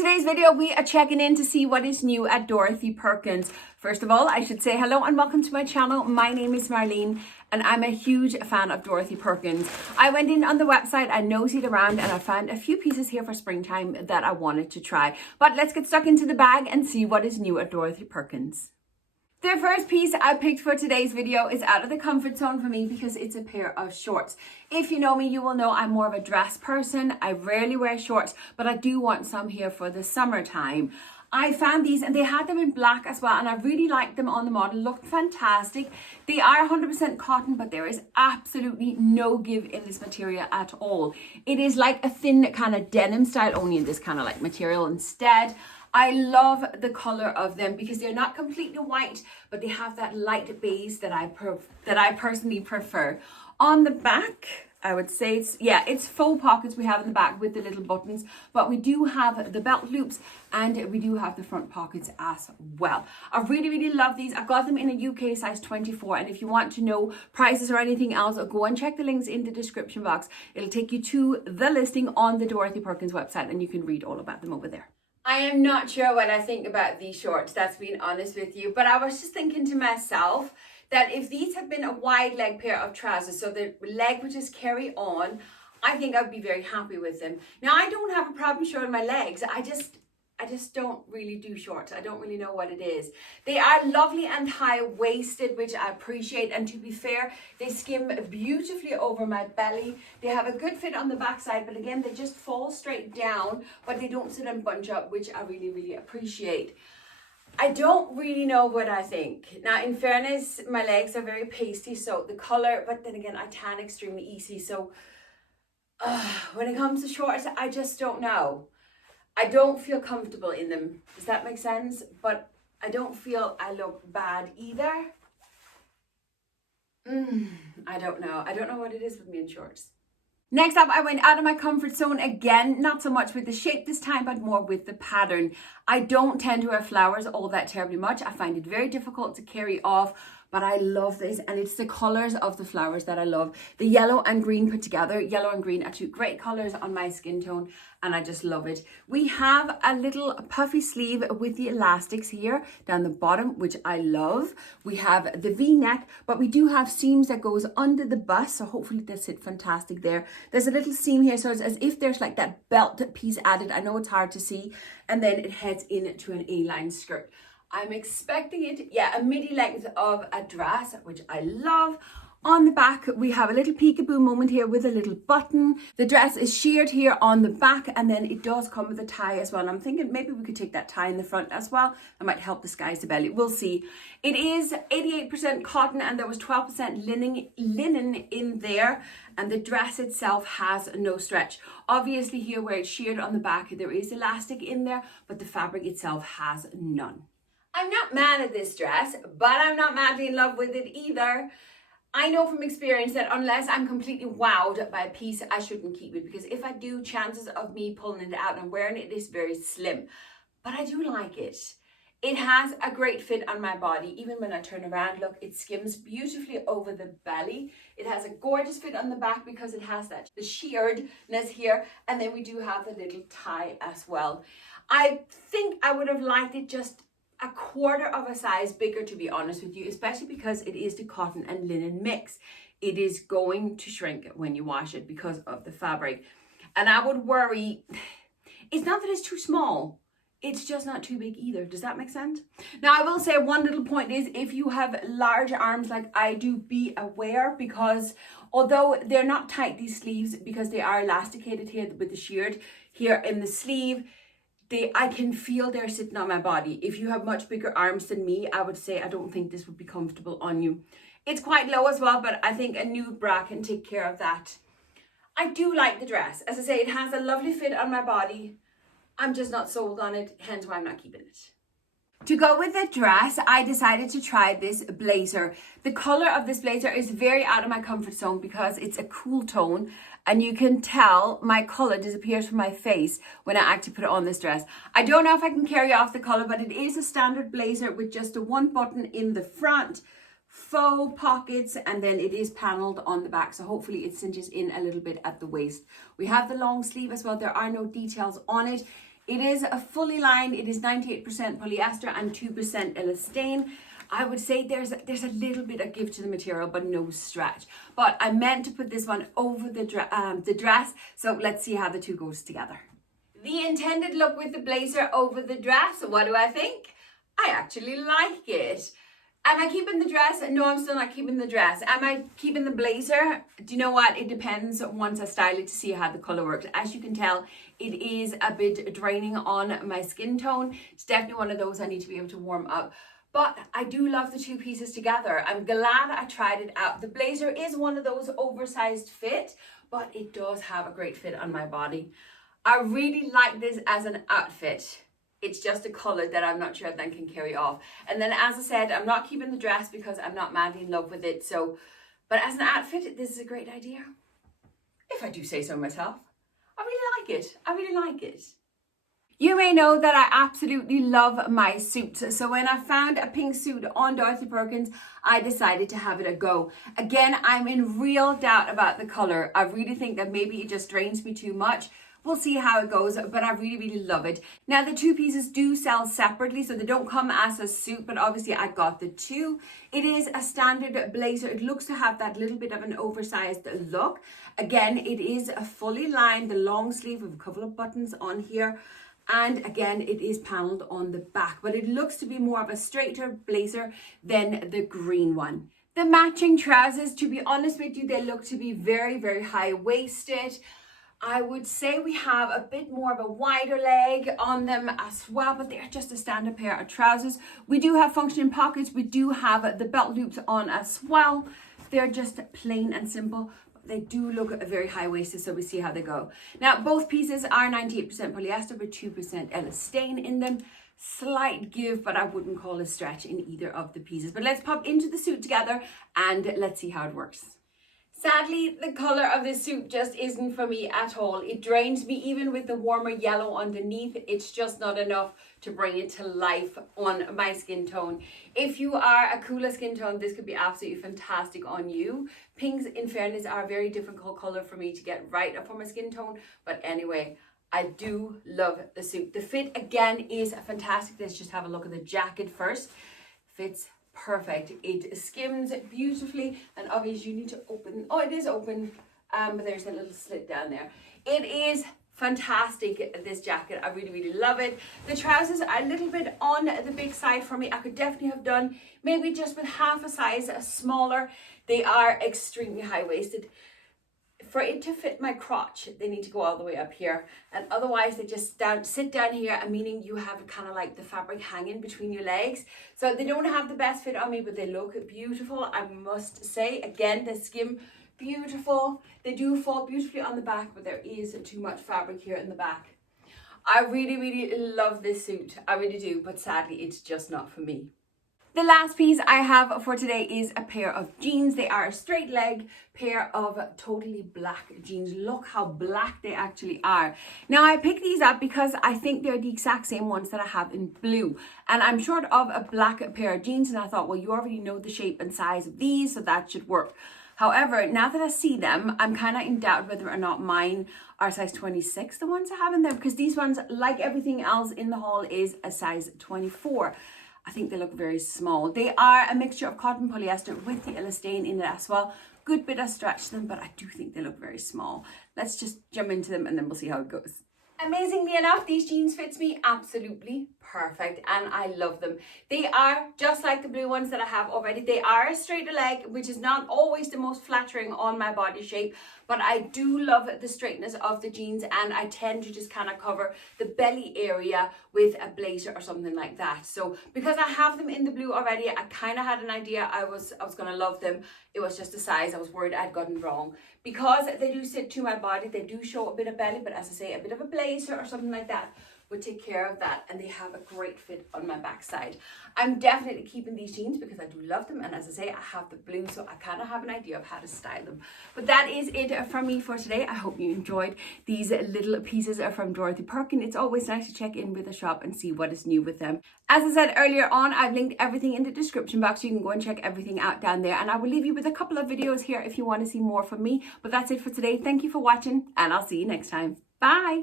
today's video, we are checking in to see what is new at Dorothy Perkins. First of all, I should say hello and welcome to my channel. My name is Marleen and I'm a huge fan of Dorothy Perkins. I went in on the website, I nosed around and I found a few pieces here for springtime that I wanted to try. But let's get stuck into the bag and see what is new at Dorothy Perkins. The first piece I picked for today's video is out of the comfort zone for me because it's a pair of shorts. If you know me, you will know I'm more of a dress person. I rarely wear shorts, but I do want some here for the summertime. I found these and they had them in black as well and I really liked them on the model, looked fantastic. They are 100% cotton, but there is absolutely no give in this material at all. It is like a thin kind of denim style, only in this kind of like material instead. I love the color of them because they're not completely white, but they have that light beige that I personally prefer. On the back, I would say it's faux pockets we have in the back with the little buttons, but we do have the belt loops and we do have the front pockets as well. I really love these. I got them in a UK size 24, and if you want to know prices or anything else, go and check the links in the description box. It'll take you to the listing on the Dorothy Perkins website and you can read all about them over there. I am not sure what I think about these shorts, that's being honest with you, but I was just thinking to myself that if these had been a wide leg pair of trousers, so the leg would just carry on, I think I'd be very happy with them. Now, I don't have a problem showing my legs. I just don't really do shorts. I don't really know what it is. They are lovely and high-waisted, which I appreciate. And to be fair, they skim beautifully over my belly. They have a good fit on the backside, but again, they just fall straight down, but they don't sit and bunch up, which I really appreciate. I don't really know what I think. Now, in fairness, my legs are very pasty, so the color, but then again, I tan extremely easy. So when it comes to shorts, I just don't know. I don't feel comfortable in them. Does that make sense? But I don't feel I look bad either. I don't know. I don't know what it is with me in shorts. Next up, I went out of my comfort zone again, not so much with the shape this time, but more with the pattern. I don't tend to wear flowers all that terribly much. I find it very difficult to carry off, but I love this, and it's the colors of the flowers that I love. The yellow and green put together. Yellow and green are two great colors on my skin tone, and I just love it. We have a little puffy sleeve with the elastics here down the bottom, which I love. We have the V-neck, but we do have seams that goes under the bust, so hopefully they sit fantastic there. There's a little seam here, so it's as if there's like that belt piece added. I know it's hard to see, and then it heads into an A-line skirt. I'm expecting it, a midi length of a dress, which I love. On the back, we have a little peekaboo moment here with a little button. The dress is sheared here on the back, and then it does come with a tie as well. And I'm thinking maybe we could take that tie in the front as well. That might help disguise the belly. We'll see. It is 88% cotton, and there was 12% linen in there. And the dress itself has no stretch. Obviously here where it's sheared on the back, there is elastic in there, but the fabric itself has none. I'm not mad at this dress, but I'm not madly in love with it either. I know from experience that unless I'm completely wowed by a piece, I shouldn't keep it, because if I do, chances of me pulling it out and wearing it is very slim. But I do like it. It has a great fit on my body. Even when I turn around, look, it skims beautifully over the belly. It has a gorgeous fit on the back because it has the shearedness here. And then we do have the little tie as well. I think I would have liked it just a quarter of a size bigger, to be honest with you, especially because it is the cotton and linen mix. It is going to shrink when you wash it because of the fabric. And I would worry, it's not that it's too small, it's just not too big either. Does that make sense? Now, I will say one little point is if you have large arms like I do, be aware, because although they're not tight, these sleeves, because they are elasticated here with the sheared here in the sleeve, I can feel they're sitting on my body. If you have much bigger arms than me, I would say I don't think this would be comfortable on you. It's quite low as well, but I think a new bra can take care of that. I do like the dress. As I say, it has a lovely fit on my body. I'm just not sold on it, hence why I'm not keeping it. To go with the dress, I decided to try this blazer. The color of this blazer is very out of my comfort zone because it's a cool tone, and you can tell my color disappears from my face when I actually put it on this dress. I don't know if I can carry off the color, but it is a standard blazer with just the one button in the front, faux pockets, and then it is paneled on the back, so hopefully it cinches in a little bit at the waist. We have the long sleeve as well. There are no details on it. It is a fully lined, it is 98% polyester and 2% elastane. I would say there's a little bit of give to the material, but no stretch. But I meant to put this one over the dress, so let's see how the two goes together. The intended look with the blazer over the dress, what do I think? I actually like it. Am I keeping the dress? No, I'm still not keeping the dress. Am I keeping the blazer? Do you know what? It depends once I style it to see how the color works. As you can tell, it is a bit draining on my skin tone. It's definitely one of those I need to be able to warm up. But I do love the two pieces together. I'm glad I tried it out. The blazer is one of those oversized fit, but it does have a great fit on my body. I really like this as an outfit. It's just a color that I'm not sure then can carry off. And then, as I said, I'm not keeping the dress because I'm not madly in love with it. So, but as an outfit, this is a great idea. If I do say so myself. I really like it. I really like it. You may know that I absolutely love my suits. So when I found a pink suit on Dorothy Perkins, I decided to have it a go. Again, I'm in real doubt about the color. I really think that maybe it just drains me too much. We'll see how it goes, but I really, really love it. Now, the two pieces do sell separately, so they don't come as a suit, but obviously I got the two. It is a standard blazer. It looks to have that little bit of an oversized look. Again, it is a fully lined, the long sleeve with a couple of buttons on here. And again, it is paneled on the back, but it looks to be more of a straighter blazer than the green one. The matching trousers, to be honest with you, they look to be very, very high-waisted. I would say we have a bit more of a wider leg on them as well, but they're just a standard pair of trousers. We do have functioning pockets. We do have the belt loops on as well. They're just plain and simple. They do look very high-waisted, so we see how they go. Now, both pieces are 98% polyester with 2% elastane in them. Slight give, but I wouldn't call a stretch in either of the pieces. But let's pop into the suit together and let's see how it works. Sadly, the color of this suit just isn't for me at all. It drains me even with the warmer yellow underneath. It's just not enough to bring it to life on my skin tone. If you are a cooler skin tone, this could be absolutely fantastic on you. Pinks, in fairness, are a very difficult color for me to get right for my skin tone. But anyway, I do love the suit. The fit, again, is fantastic. Let's just have a look at the jacket first. Fits perfect. It skims beautifully, and obviously you need to open. Oh, it is open, but there's a little slit down there. It is fantastic, this jacket. I really, really love it. The trousers are a little bit on the big side for me. I could definitely have done maybe just with half a size smaller. They are extremely high-waisted. For it to fit my crotch, they need to go all the way up here, and otherwise they just sit down here, meaning you have kind of like the fabric hanging between your legs. So they don't have the best fit on me, but they look beautiful, I must say. Again, they skim beautiful. They do fall beautifully on the back, but there is too much fabric here in the back. I really, really love this suit. I really do, but sadly, it's just not for me. The last piece I have for today is a pair of jeans. They are a straight leg pair of totally black jeans. Look how black they actually are. Now, I picked these up because I think they're the exact same ones that I have in blue. And I'm short of a black pair of jeans, and I thought, well, you already know the shape and size of these, so that should work. However, now that I see them, I'm kind of in doubt whether or not mine are size 26, the ones I have in there, because these ones, like everything else in the haul, is a size 24. I think they look very small. They are a mixture of cotton polyester with the elastane in it as well. Good bit of stretch to them, but I do think they look very small. Let's just jump into them and then we'll see how it goes. Amazingly enough, these jeans fits me absolutely perfect, and I love them. They are just like the blue ones that I have already. They are a straighter leg, which is not always the most flattering on my body shape, but I do love the straightness of the jeans, and I tend to just kind of cover the belly area with a blazer or something like that. So because I have them in the blue already, I kind of had an idea I was going to love them. It was just a size I was worried I'd gotten wrong. Because they do sit to my body, they do show a bit of belly, but as I say, a bit of a blazer or something like that would take care of that, and they have a great fit on my backside. I'm definitely keeping these jeans because I do love them, and as I say, I have the blue, so I kind of have an idea of how to style them. But that is it from me for today. I hope you enjoyed these little pieces from Dorothy Perkins. It's always nice to check in with a shop and see what is new with them. As I said earlier on, I've linked everything in the description box, so you can go and check everything out down there, and I will leave you with a couple of videos here if you want to see more from me. But that's it for today. Thank you for watching, and I'll see you next time. Bye!